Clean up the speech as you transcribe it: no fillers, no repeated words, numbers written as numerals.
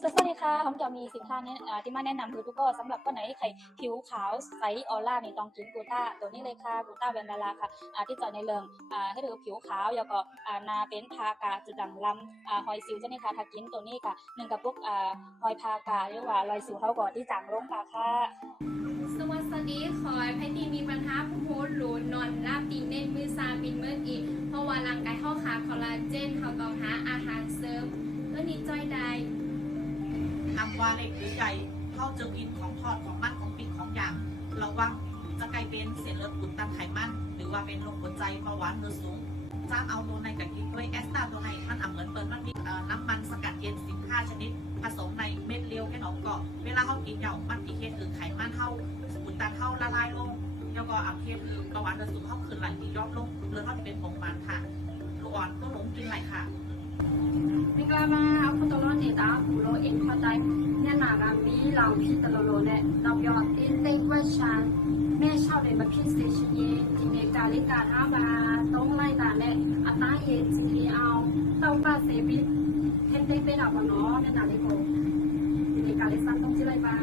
สวัสดีค่ะผมจะมีสินค้าที่มาแนะนำคือทุกคนสำหรับคนไหนที่ใครผิวขาวใสออร่านี่ต้องกินกูต้าตัวนี้เลยค่ะกูต้าแวนดาราค่ะที่จอยในเรื่องให้ดูผิวขาวแล้วก็นาเป็นพากาจุดด่างลำหอยสิวเจ้านี่ค่ะถ้ากินตัวนี้ค่ะหนึ่งกับพวกหอยพากาเรียกว่ารอยสิวเขาก่อนที่จางลงค่ะสวัสดีขอให้พี่มีปัญหาผู้โพสหรือนอนราบตีเน่นมือซาบินเมื่ออีกเพราะว่าร่างกายเข้าขาคอลลาเจนเขาต้องหาอาหารเสริมเมื่อนี้จอยได้ทำว่าเล็กหรือใหญ่เข้าจะกินของทอดของมันของปิดของอย่างระวังจะกลายเป็นเส้นเลือดอุดตันไขมันหรือว่าเป็นโรคหัวใจเบาหวานเบอร์สูงจ้างเอาตัวในกับกินด้วยแอสตาตัวในมันเหมือนเปิดมันมีน้ำมันสกัดเย็น15ชนิดผสมในเม็ดเลียวแค่หนองเกาะเวลาเขากินเหยามันอีเคสคือไขมันเท่าอุดตันเท่าละลายลงแล้วก็อักเสบคือเบาหวานเบอร์สูงเขาคืนไหลที่ย่อมลงเลือดเขาจะเป็นผงมันค่ะลูกอ่อนก็หลงกินไหลค่ะมิกลามาเอาคนตลอดเนี่ยตาผู้โลเองเข้าใจเนี่ยหนาบางนี้เราพี่ตลอดเนี่ยเรายอดตีนเต็งว่าฉันแม่เช่าเลยมาพี่เซชิเยที่เมกาลิกาท่าบาต้องไล่ตาเนี่ยอัตราเยจีเอาเต้าปลาเซบิเทนเต็งเป็นเอาปะเนาะเนี่ยหนาลิโกที่เมกาลิซันต้องที่ไรบา